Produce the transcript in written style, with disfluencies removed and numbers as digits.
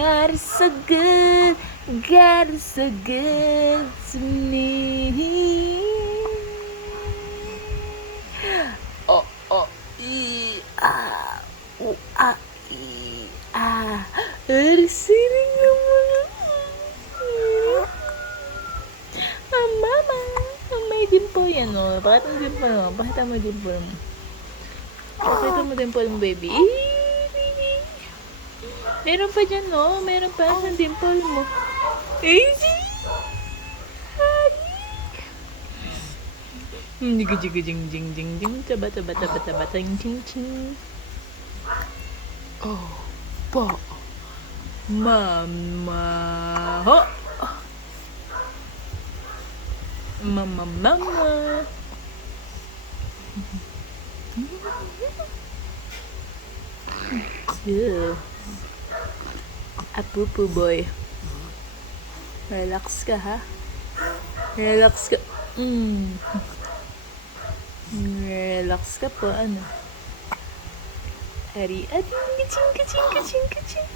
God is so good, God is so good to me. Oh, oh, Ada sini naman. Mama, may dimple yan, oh. Bakit ang dimple mo? Bakit ang dimple mo? Pakita mo dimple mo, baby. Meron pa dyan, no? Meron pa sa dimple mo. Easy! Jiga jiga jing jing jing jing. Taba taba taba taba ting ting ting. Oh, pa. Mama. Ho! Mama, mama. Ew. Apupu boy. Relax ka, ha? Relax ka. Relax ka po, ano? Ari, kaching, kaching, kaching, kaching.